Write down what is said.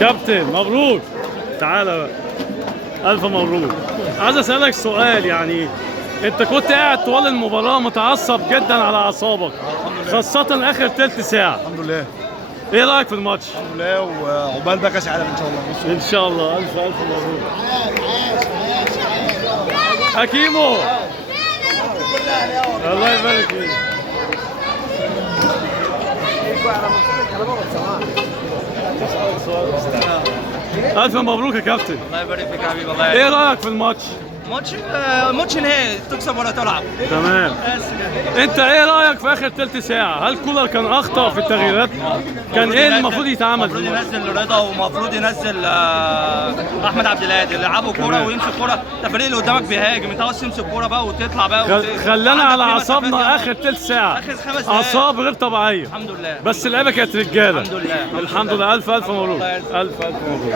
كابتن مبروك. تعالى بقى. الف مبروك. عايز اسالك سؤال، يعني انت كنت قاعد طوال المباراه متعصب جدا على اعصابك، خاصه اخر تلت ساعه. الحمد لله. ايه رايك في الماتش؟ الحمد لله، وعقبال بقى كاس العالم ان شاء الله. ان شاء الله. الف الف مبروك. حكيمو الله يبارك فيك. الف مبروك يا كابتن. الله يبارك فيك يا حبيبي. الله ايه يبارك. رايك في الماتش؟ ماتش نهائي، تكسب ولا تلعب. تمام. بس كده. انت ايه رايك في اخر تلت ساعه؟ هل كولر كان اخطا في التغييرات؟ كان ايه المفروض يتعمل في المفروض الماتش؟ ينزل رضا، ومفروض ينزل احمد عبد الهادي اللي يلعبوا كوره تمام. ويمسك كوره. انت الفريق اللي قدامك بيهاجم، انت عاوز تمسك كوره بقى وتطلع بقى خلانا عندك على في اعصابنا مسافات اخر تلت ساعه. اخر 5 دقايق. اعصاب غير طبيعيه. الحمد لله. بس اللعيبه كانت رجاله. الحمد لله. الحمد لله. الف الف مبروك. الله يرزقك. الف الف مبروك.